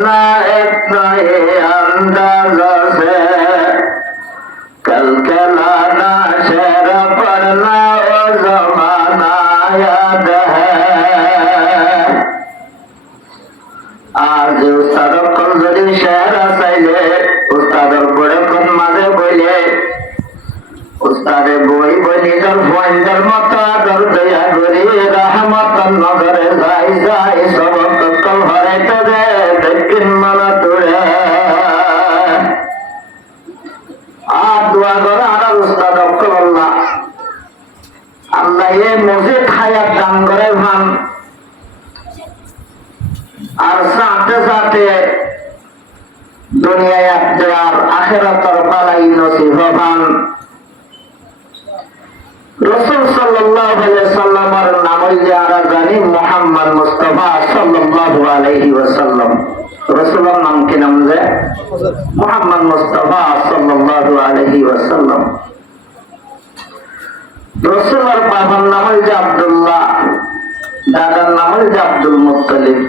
इतना ये अंदाजा से कल कहलाना शेर पढ़ना वो जमाना याद है। आज उस्ताद कल शेर आसाइले उस्तादर बड़े कन माঝে বইলে উস্তাদে বই বই নিজের ফয়েন্ডার মতো আদর দয়া করি রহমতন নগরে যাই যাই সবক কল হরাইতে দে দেখিন মন তুড়ে আর দোয়া করে আর উস্তাদ অক্কল্লাহ আল্লাহ এ মসজিদ হায়াত দান করে ভান আর সাথে সাথে দুনিয়ায় আর আখিরাতের বালাই নসিব হবান। রাসূল সাল্লাল্লাহু আলাইহি ওয়াসাল্লামের নাম যে আমরা জানি মুহাম্মদ মুস্তাফা সাল্লাল্লাহু আলাইহি ওয়াসাল্লাম। রাসূলের নাম কি নাম যে মুহাম্মদ মুস্তাফা সাল্লাল্লাহু আলাইহি ওয়াসাল্লাম। রাসূলের বাবার নাম যে আব্দুল্লাহ, দাদার নাম যে আব্দুল মুত্তালিব।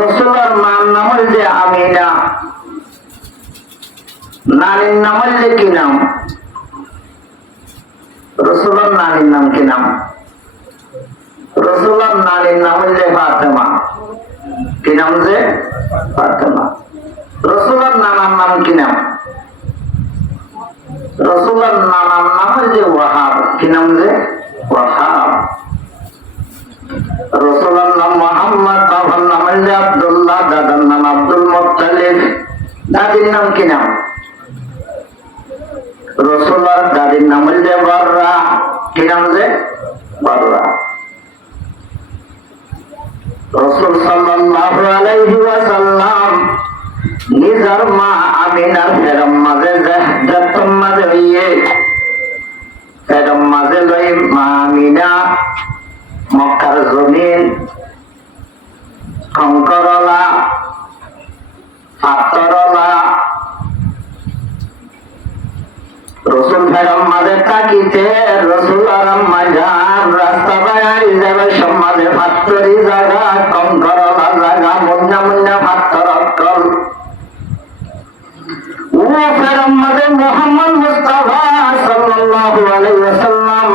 রাসূলের মার নাম যে আমিনা, নানির নাম যে কি নাম? রসুলের নানির নাম কি নাম? রসুলের নানির নাম যে ফাতেমা। কি নাম যে? ফাতেমা। রসুলের নানার নাম কি নাম? রসুলের নানার নাম যে ওয়াহাব। কি নাম যে? ওয়াহাব। রসুলের নাম মুহাম্মদ, বাবার নাম যে আব্দুল্লাহ, দাদার নাম আব্দুল মুত্তালিব। দাদির নাম কি নাম? রসুলের দাদির নাম যে বাররা। কি নাম যে? বাররা। রাসূল সাল্লাল্লাহু আলাইহি ওয়াসাল্লাম নিজের মা আমিনার ফেরম মাঝে যতম মাঝে হইয়ে ফেরম মাঝে লই মা আমিনা মক্কার জমিন কঙ্করলা পাথরলা রসুল ফেরম মাঝে তাকিতে রসুল আরাম মাঝার রাস্তা বাড়ি যাবে সমাজে পাথরি জায়গা কঙ্করলা জায়গা মুন্না মুন্না পাথর অক্কল ও ফেরম মাঝে মুহাম্মদ মুস্তাফা সাল্লাল্লাহু আলাইহি ওয়াসাল্লাম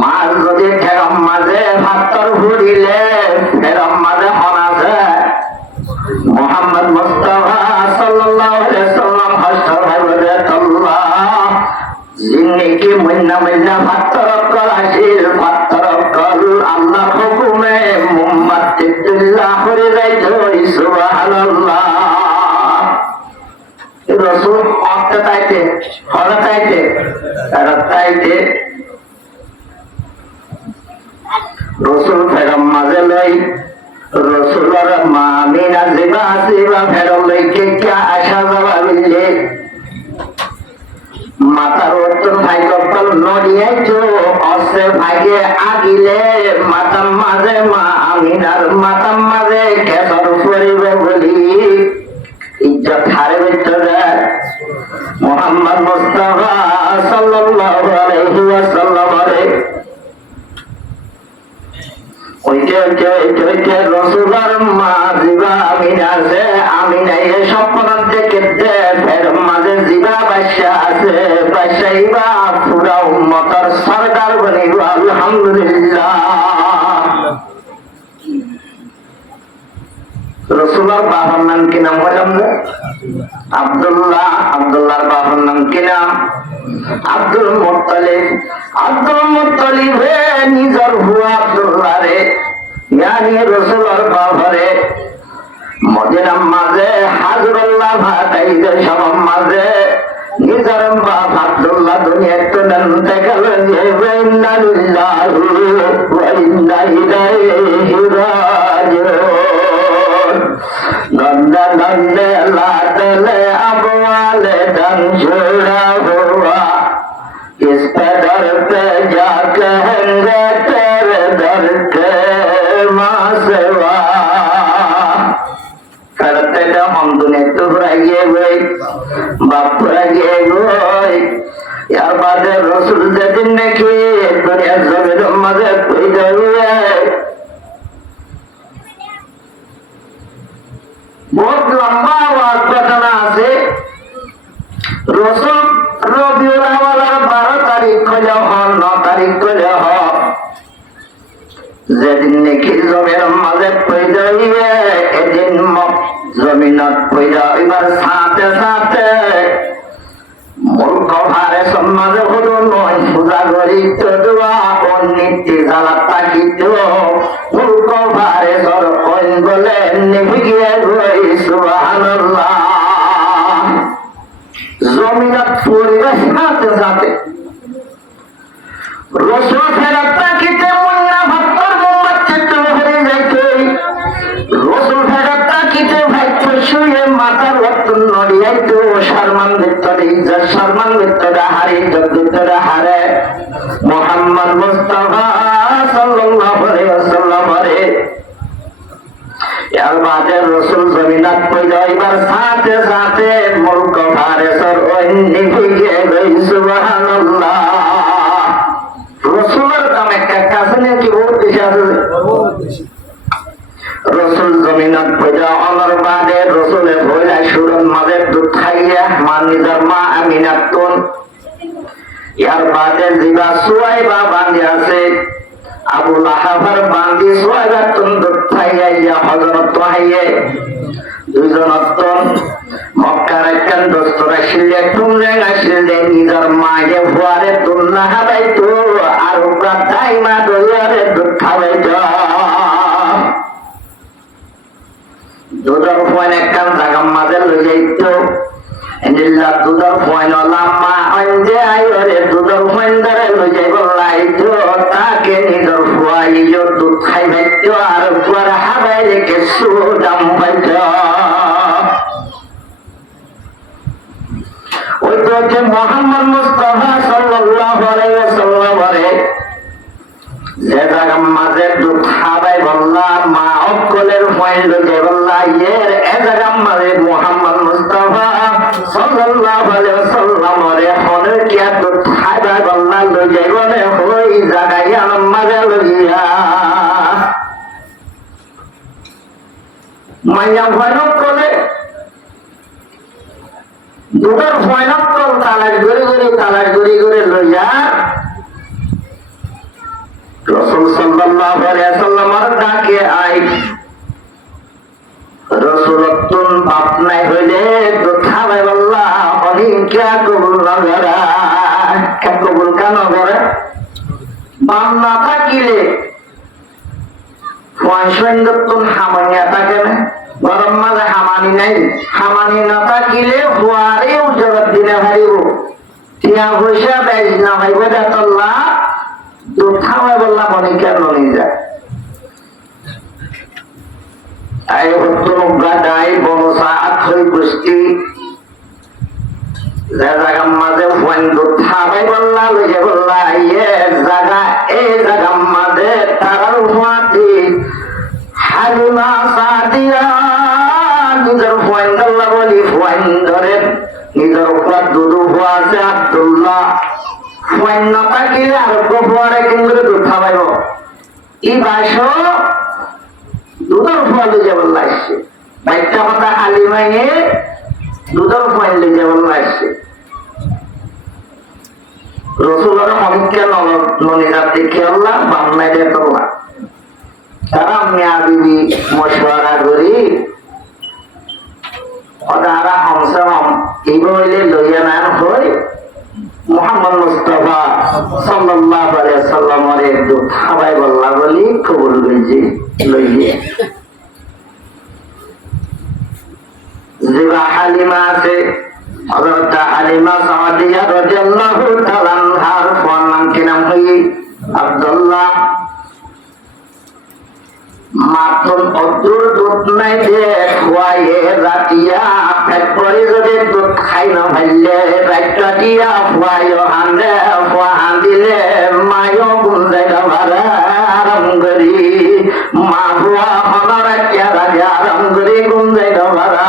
মার যদি ফেরম মাঝে পাথর ফুরিলে ফেরম মাঝে হনা যায় মুহাম্মদ মুস্তাফা সাল্লাল্লাহু আলাইহি ওয়াসাল্লাম হাসর ভাইবে আল্লাহ জিন্দেগি মন্না মন্না পাথর অক্কল আসিল পাথর অক্কল আল্লাহ হুকুমে মুহাম্মদ তিল্লাহ করে যাইতো সুবহানাল্লাহ। রাসূল অক্ত তাইতে হরা তাইতে তারা তাইতে রসুল ফেরম মাঝে লই রসুলের মা আমিনা জিবা জিবা ফেরম লইকে কে আসা যাবা মিললে মাতার উত্তর ভাই কপাল নড়িয়াই তো অস্ত্রে ভাগে আগিলে মাতার মাঝে মা আমিনার মাতার মাঝে কেসর পরিবে বলি ইজ্জত হারে ভিতরে মুহাম্মদ মুস্তাফা সাল্লাল্লাহু আলাইহি ওয়াসাল্লাম রসুলের মা জিবা আমিনা আছে আমিনা এ স্বপ্ন দেখে ফের মাঝে জিবা বাদশা আছে বাদশা ইবা পুরা উম্মতের সরদার বনিব আলহামদুলিল্লাহ। রসুলের বাবার নাম কি নাম বললাম? আব্দুল্লাহ। আব্দুল্লাহর বাবার নাম কি নাম? Abdul Muttalib. আব্দুল মুত্তালিব নিজের হুয়া আব্দুল্লাহ রে ইয়ানি রসুলের বাবারে মদিনার মাঝে হাজরুল্লাহ ভাটাইদের সবার মাঝে নিজের বাপ আব্দুল্লাহ দুনিয়ায় তো জানতে গেলেন যে ইন্না লিল্লাহি ওয়া ইন্না ইলাইহি রাজিউন। গন্দা গন্দে লাদলে আবওয়ালে দম ঝুড়া হুয়া इस दर पे जा कहेंगे तेरे दर के मां सेवा करते जब हम दुनिया तो बुराइए हुए बाप बुराइए हुए यार बादे रसूल दे दिन ने की दुनिया जमीन मजे कोई गई है বহুত লম্বা ঘটনা আছে। রসুল রবিউল আউয়ালের 12 তারিখ হইলেও হন, 9 তারিখ হইলেও হন, যেদিন নাকি জমির মাঝে পয়দা হইবে, এদিন জমিনত পয়দা হইবার সাথে সাথে মূর্খ ভারে সমাজে হলো নয় পূজা করিত দেওয়া অন্যটি জ্বালা তাকিত মূর্খ ভারে সর বলে নিভে গিয়ে রই সুবহানাল্লাহ। জমিনত পরিবেশ সাথে সাথে রসুল ফেরত তাকিতে মুন্না ভক্তর মোমবাতি তো হয়ে যাইতে, রসুল ফেরত তাকিতে ভাইত শুয়ে মাথার রক্ত নড়িয়াইতো, সম্মান ভিতরে ইজ্জত, সম্মান ভিতরে হারে, ইজ্জত ভিতরে হারে মুহাম্মদ মুস্তাফা সাল্লাল্লাহু আলাইহি ওয়াসাল্লাম রে। এর বাদে রসুল জমিনাত পয়দা হইবার সাথে সাথে মূর্খ ভারে সর নিভে গিয়ে গই সুবহানাল্লাহ। রসুলের কামে কাছে নিয়ে কি বহুত বেশি আছে। রসুল জমিনত পয়দা হওয়ার বাদে রসুলের ভোলা সুরন মাঝে দুধ খাইয়া মা নিজের মা আমিনাতুন, এর বাদে জিবা সুয়াইবা বান্ধি আছে, আবু লাহাবের বান্ধি সুয়াইবাতুন দুধ খাইয়া ইয়া হযরত হাইয়ে দুইজনতন মক্কার একখান দোস্তরা শিলে টুমরে আসলে নিজের মায়ে ভুয়ারে তুলনা হাবাইতো আর উপরা দাইমা দইয়ারে দুধ খাওয়াইতো। দুধের ফয়েন একখান জাগার মাঝে লই যাইতো, এনিল্লা দুধের ফয়েন লাম্মা হইতে আইরে দুধের ফয়েন ধরে লই যাইব লাইতো, তাকে নিজের ফুয়াইও দুধ খাইবাইতো আর উপরা হাবাইলে কিছু দাম পাইতো। ওই তো হচ্ছে মুহাম্মদ মুস্তাফা সাল্লাল্লাহু আলাইহি ওয়াসাল্লাম রে, যে জায়গার মাঝে দুধ খাবাই বললা মা অকলের ফয়েন লইতে বললা এর এ জায়গার মাঝে মুহাম্মদ মুস্তাফা সাল্লাল্লাহু আলাইহি ওয়াসাল্লাম রে হনে কি দুধ খাবাই বললা লই যাইব রে ওই জায়গায় আমার মাঝে লইয়া মাইয়া ফয়েন করে দুধের ফয়নত কল তালাশ করে লইয়া রাসূল সাল্লাল্লাহু আলাইহি ওয়াসাল্লামের ডাকে আই। রাসূলতুন বাপ নাই হইলে দুধ খাবে বললা অনি কে কবুল না করে, কে কবুল কেন করে? বাপ না থাকিলে ফয়সন্দতুন হামানিয়া থাকে না, গরম মাঝে হামানি নাই, হামানি না থাকিলে হুয়ারেও জগৎ দিনে ভারিব, টিয়া পয়সা বেশ না ভাইব দেতল্লা দুধ খাওয়াই বললাম অনেক কেন নিয়ে যায়। তাই হতো গাদাই বনসা আখই বস্তি যে জায়গার মাঝে ফোন দুধ খাওয়াই বললা লইয়ে বললা ইয়ে জায়গা এই জায়গার মাঝে তারার হুয়াতি হালিমা সাদিয়া নিজের ফোন ধরলা বলি ফোন ধরে নিজের উপর দুধ হওয়া আছে আব্দুল্লাহ ফোন না থাকিলে আর গোপরে কিন্তু দুধ খাওয়াইব ই বাস দুধের ফোয়া লই যাব লাগছে বাচ্চা কথা হালিমাইয়ে দুধের ফোন লই যাব লাগছে। রসুলের অনেককে ননিরাত দেখে আল্লাহ বান্নাই দিয়ে তোলা তারা মিয়া বিবি মশওয়ারা করি ওনারা হমসাম এইভাবে লইয়া নান হই মুহাম্মদ মুস্তাফা সাল্লাল্লাহু আলাইহি ওয়াসাল্লামের একটু খাবাই বললা বলি কবুল হইছে লইয়ে জিবা হালিমা আছে হযরত হালিমা সাদিয়া রাদিয়াল্লাহু তাআলা আনহার নাম কি নাম হই আব্দুল্লাহ। মাতন অদূর দুধ নাই যে খুয়াইয়ে রাতিয়া পেট পরে যদি দুধ খাই না ভাইলে রাইটা দিয়া খুয়াইও হান্দে খুয়া হান্দিলে মায়ও গুঞ্জাই ভাড়া আরাম করি মা খুয়া হনার রাখিয়া রাজা আরাম করি গুঞ্জাই ভাড়া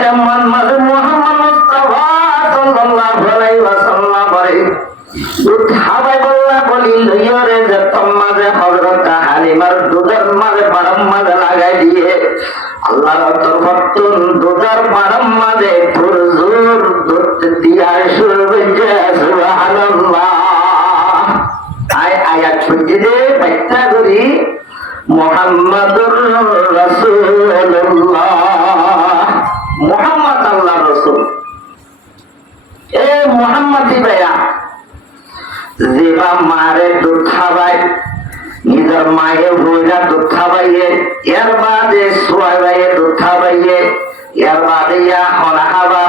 যেমন মাঝে মুহাম্মদ মুস্তাফা সাল্লাল্লাহু আলাইহি ওয়াসাল্লাম দুধ খাবাই বললা বলি লইরে যে তোমাদের হযরত হালিমার দুধে নিজের মাঝে বাড়াম মাঝে লাগাই দিয়ে আল্লাহর তরফতন দুটার বাড়াম মাঝে পুরজোর ধরতে দিয়া শুরু হয়েছে সুবহানাল্লাহ। আয়াত শুনছি যে ব্যাখ্যা করি মুহাম্মাদুর রাসূলুল্লাহ, মুহাম্মদ আল্লাহর রাসূল। এ মুহাম্মদি ভাইয়া যেবা মারে দুধ খাবাই নিজের মায়ের বইরা দুধ খাবাইয়ে এর বাদে সোয়াই ভাইয়ে দুধ খাবাইয়ে এর বাদে ইয়া হনা খাবা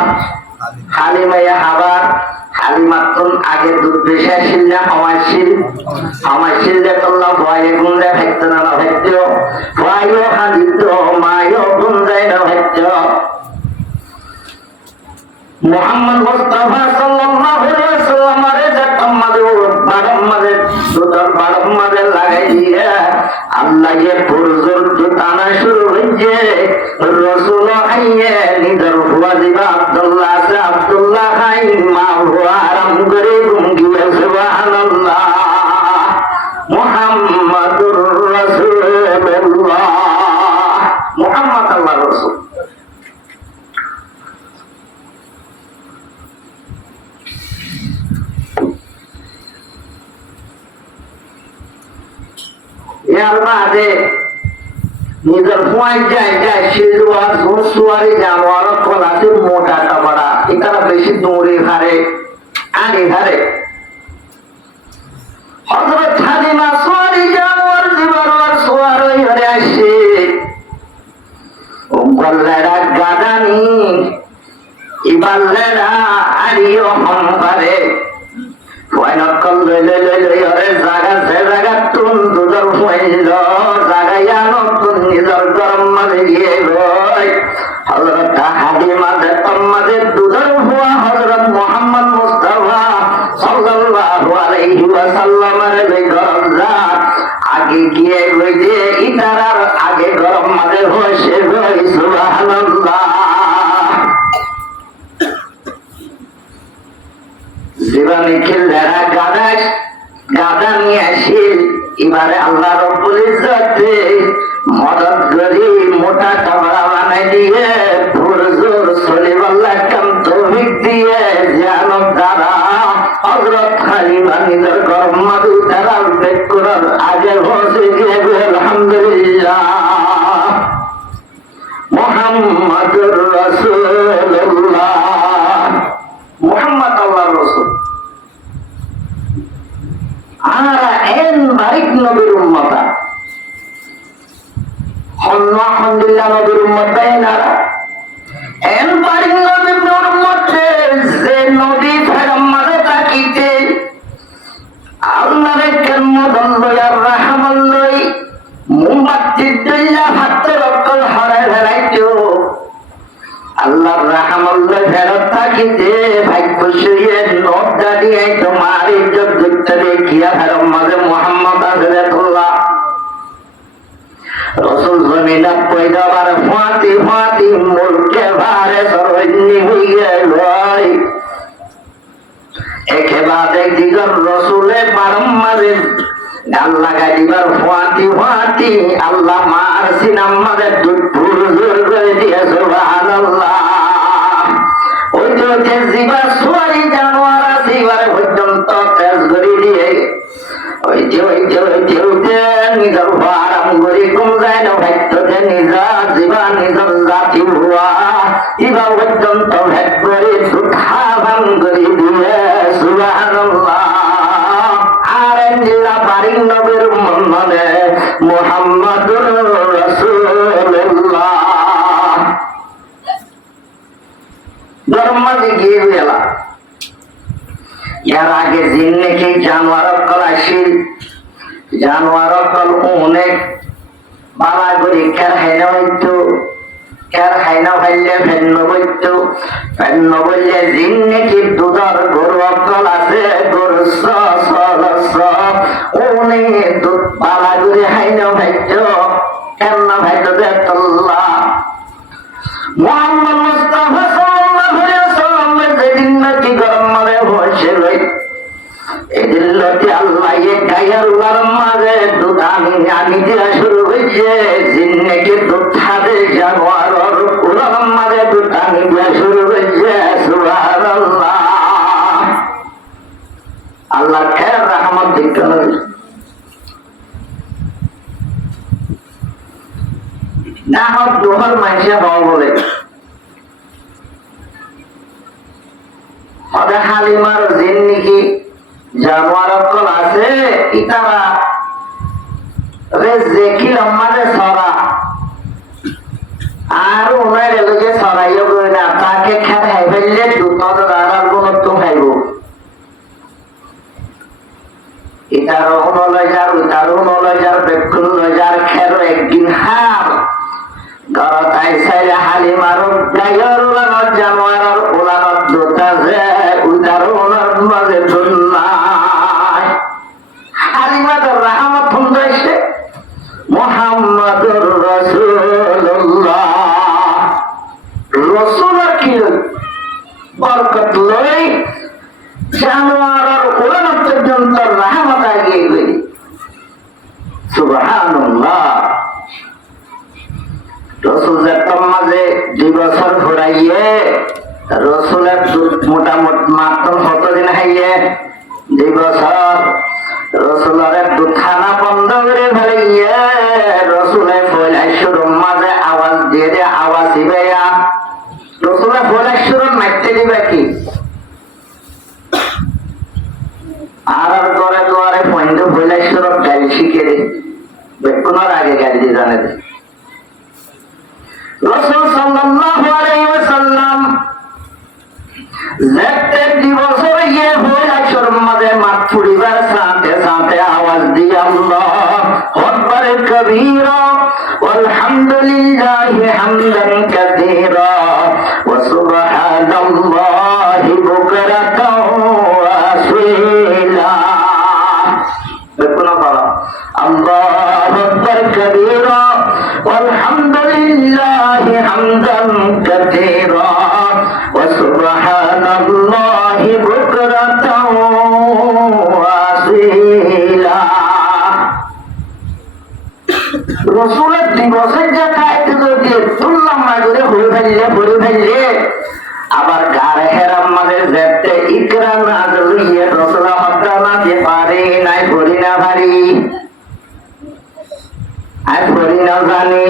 হালিমাইয়া খাবার হালিমাতুন আগে দুধ বেশি আসিল না আমাশিল যে তোল্লা ভয়ে গুন্দে ভাইতো না ভাইতো ভয়ও হাদিত মায়ও গুন্দাই না ভাইতো মুহাম্মদ মুস্তাফা সাল্লাল্লাহু আলাইহি ওয়াসাল্লামের জাতমাদে বারমাদে দুধর বারমাদে লাগাই দিয়া আল্লাহ এ পুরজোর দুটানা শুরু হইছে রাসূল আইয়ে নিজের হুয়া দিবা আব্দুল্লাহ সে আব্দুল্লাহ হাই মা হুয়া আরাম করে গুঙ্গিয়ে সুবহানাল্লাহ মুহাম্মাদুর রাসূলুল্লাহ, মুহাম্মদ আল্লাহর রাসূল। এর বাদে নিজের ভয় যায় যায় শিলুয়ার ঘুষুয়ারি জানোয়ার কলাতে মোটা কাপড়া এখানে বেশি দৌড়ে হারে আগে হারে হযরত হালিমা সোয়ারি জানোয়ার জীবনের সোয়ার হয়ে আসে ও গল্লারা গাদানি ইবাল্লারা আরিও হম্পারে ফয়নত কল লইলে লইলে ওরে জায়গা সে জায়গা তুন দুধর ফয়ল জায়গা নতুন নিজর গরম মাঝে গিয়ে গই হযরত হালিমা দেতম্মাদের দুধর হুয়া হযরত মুহাম্মদ মুস্তাফা সাল্লাল্লাহু আলাইহি ওয়াসাল্লামের এই গরম জাত আগে গিয়ে গই যে ইতারার আগে গরম মাঝে বসে গই সুবহানাল্লাহ। জীবনে খেলারা গাদা নিয়ে আসিল এবারে আল্লাহ রব্বুল ইজ্জতে মদত করি মোটা কাপড়া বানাই দিয়ে পুরজোর সলিবাল্লাহ কাম তৌফিক দিয়ে জানো দ্বারা হযরত হালিমা নিজের গরম মাদু দ্বারা বেক করার আগে বসে গিয়ে আলহামদুলিল্লাহ মুহাম্মাদুর রাসূলুল্লাহ, মুহাম্মদ আল্লাহর রাসূল। আনারা এন বারিক নবীর উম্মতা আলহামদুলিল্লাহ নবীর উম্মতা এনারা এন বারিক নবীর উম্মতে যে নবী ফেরমারে তাকিতে আল্লাহর কেমন লয়ার রাহমান লই মুম্বাতি দুল্লা হাতে রকল হরে ধরাইতো আল্লাহর রাহমাল্লাহ ফেরত থাকিতে ভাগ্য শুয়ে নোট দাঁড়িয়ে তোমার ইজ্জত দেখতে দেখিয়া ফেরম মাঝে মুহাম্মদ আজরাতুল্লাহ রসুল জমিনা পয়দাবার ফাঁতি ফাঁতি মুলকে ভারে সরঞ্জি হইয়ে লয় একেবারে দিগর রসুলে বারম মাঝে গাল লাগাই দিবার ফাঁতি ফাঁতি আল্লাহ মার সিনাম মাঝে দুপুর জোর করে দিয়ে সুবহানাল্লাহ। ওই যে জিবা সোয়ারি জানোয়ার আছে এবারে পর্যন্ত তেজ করে দিয়ে ওই যে নিজের আরাম করে কম যায় না ভেক্ততে নিজা জিবা নিজের জাতি ভুয়া ইবা পর্যন্ত ভেট করে সুখা ভাঙ করে দিয়ে সুবহানাল্লাহ। আর জিল্লা বাড়ির নবীর মানে মুহাম্মাদুর রাসূলুল্লাহ ধর্মাদি গিয়ে গেলা এর আগে জিন নাকি জানোয়ার অকল আসিল জানোয়ার অকল অনেক বাবা করে খের হাইনা হইতো খের হাইনা হইলে ফেন্ন বইতো ফেন্ন বললে জিন নাকি দুধর গরু অকল আছে গরু অনেক দুধ বাবা করে হাইনা হইতো কেন হইতো দেতল্লাহ মুহাম্মদ মুস্তাফা সাল্লাল্লাহু আলাইহি ওয়াসাল্লামের যেদিন নাকি গরম মাঝে বসে রই এদিন লতি আল্লাহ এ গায়ের গরম মাঝে দুধ আনি আমি দিয়া শুরু হয়েছে জিন্নেকে দুঃখাদে জানোয়ার উলাম মাঝে দুটানি দিয়া শুরু হয়েছে সুবহানাল্লাহ। আল্লাহ খের রহমত দিতে না হোক দোহর মানুষে হওয়া বলে হালিমার জিন নাকি জানোয়ার অকল আছে ইতারা দেখি লম্মারে সরা আর ওনার এলাকে সরাইও করে না তাকে খেত হাই ফেললে দুটো আর গুণত্ব খাইব ইতারও নলজার উতারও নলজার বেক্ষণ নজার খের একদিন হার ঘরত আইসাইলে হালিমার গাইয়ের উলানোর জানোয়ার উলানোর দুটা যে উতারও ওনার মাঝে ধুন্নায় হালিমাদের রাহমত ধুন্দাইছে মুহাম্মাদুর রাসূলুল্লাহ রাসূলের কি বরকত লই জানোয়ার উলানোর পর্যন্ত রাহমত আগিয়ে গেল সুবহানাল্লাহ। রসুলের মাঝে 2 বছর ঘুরাইয়ে রসুলের মোটামুটি মাত্র কতদিন হাইয়ে 2 বছর রসুলের দুধখানা বন্ধ করে ফেলাইয়ে রসুলে ফলাইশুরুর মাঝে আওয়াজ দিয়ে দিয়ে আওয়াজ দিবে রসুলে ফলাইশুরুর মারতে দিবে কি আর করে দুয়ারে পয়েন্ট ফলাইশুরুর গাড়ি শিখে রে বেকুনার আগে গাড়ি দিয়ে জানে দে রাসূল সাল্লাল্লাহু আলাইহি ওয়াসাল্লাম যেতে দিবস হইয়ে ফলাইশুর মাঝে মাঠ ফুরিবার সাথে সাথে আওয়াজ দিয়ে আল্লাহু আকবার কবীরা আলহামদুলিল্লাহি হামদান কাসীরা ওয়া সুবহানাল্লাহি বুকরাতাও ওয়া আসীলা দেখুন বাবা আল্লাহু আকবার কবীরা আলহামদুলিল্লাহি হামদান কাসীরা ওয়া সুবহানাল্লাহি বুকরাতাও ওয়া আসীলা। রসুলের দিবসের যে খাইতে যদি তুললাম মাঝে হয়ে ফেললে আবার গাড়ে হেরাম মাঝে যেতে ইকরা না জলিয়ে রসুলা হত্যা না যে পারে নাই পড়ি না পারি আই পড়ি না জানি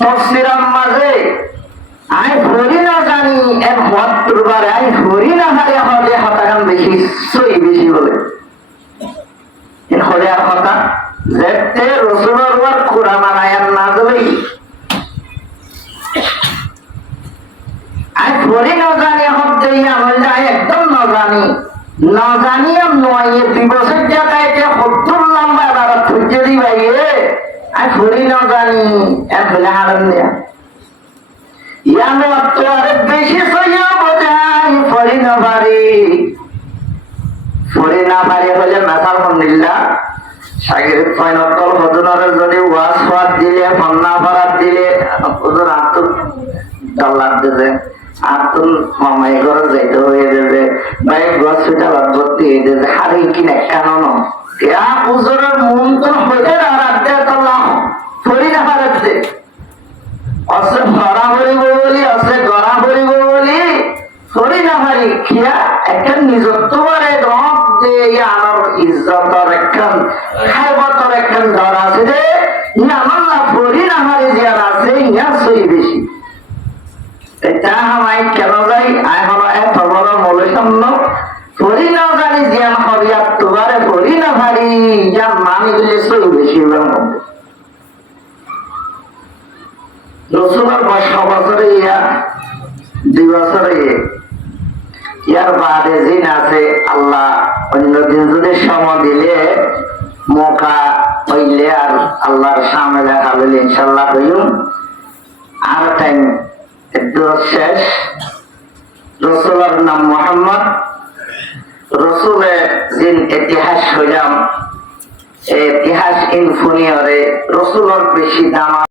তফসিরাম মাঝে আই পড়ি না জানি এক হত্তরবার আই পড়ি না পারি হলে হতাকান বেশি সই বেশি বলে হলে আর হতা যেতে রসুলের উপর কোরআন আয়াত নাযিল আই পড়ি না জানি হতে আমরা একদম না জানিও নয় দিবসের জায়গায় যে 70 লম্বা বাবা খুঁজে দিবাইয়ে আই পড়ি না জানি এক হলে হারাম দেয়া ইয়ানো তো আর বেশি সইয়া বোঝাই পড়ি না পারি হলে আলহামদুলিল্লাহ সাগের ফাইনাল হজুরের যদি ওয়াজ ফাত দিলে ফন্না ফারাত দিলে হুজুর আত্ম ডাল্লার দেবে আতুল মামাই ঘরে যাইতে হয়ে যাবে ভাই হসপিটাল ভর্তি হয়ে যাবে হারি কিনা কেন ইয়া হুজুরের মন তো হয়ে রাখতে আল্লাহ ফরি না পারতে অসে ভরা ভরিব বলি অসে গড়া ভরিব বলি ফরি না পারি খিয়া একটা নিজত্ব করে রব যে আমার ইজ্জতর একখান খাইবতর একখান ধর আছে রে ইয়া আল্লাহ ফরি না পারি যে আছে ইয়া সই বেশি এটা আমায় কেন যাই এখন এত বড় মৌলিক সামনে ফরি না জানি জ্ঞান হরিয়াত তোমারে ফরি না ভারি ইয়া মানি গেলে সই বেশি রসুলের বয়স বছরে ইয়া 2 বছরে ইয়ার বাদে দিন আছে আল্লাহ অন্য দিন যদি সময় দিলে মৌকা হইলে আর আল্লাহর সামনে দেখা হইলে ইনশাল্লাহ হইম আর টাইম শেষ। রসুলের নাম মোহাম্মদ রসুলের দিন ইতিহাস হইলাম ইতিহাস ইনফুনিয়রে রসুলের বেশি দাম